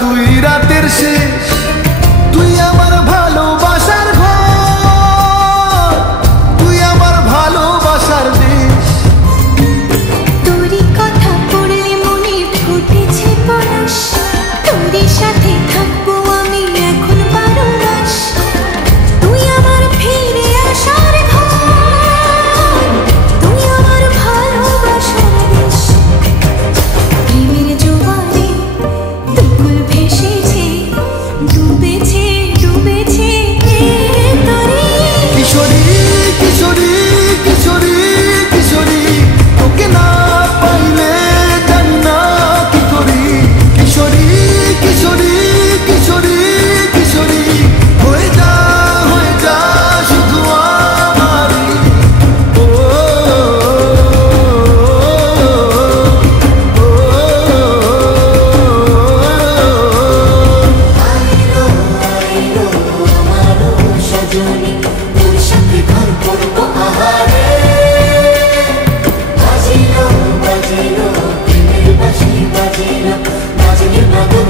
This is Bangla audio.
তুই রাতের শেষ, তুই আমার ভালোবাসার ঘর, তুই আমার ভালোবাসার দেশ। তোরই কথা পড়লে মনে ফুটেছে পরশ, তোরই সাথে থাকবো আমি এখন 12 মাস। তুই আমার ফিরে আসার ঘর, তুই আমার ভালোবাসার দেশ। প্রেমের জোয়ারে দুকুল ভেসেছে, ডুবেছে ডুবেছে তোরে। কিশোরী কিশোরী কিশোরী কিশোরী, তোকে না পাইলে জানি না কি করি। কিশোরী কিশোরী কিশোরী কিশোরী, হয়ে যা শুধু আমারই। ও আইলো আইলো আমারও সজনী, তোর সাথে ঘর করবো আহারে। বাজিলো বাজিলো প্রেমের বাঁশি, বাজিলো বাজিলো মাদন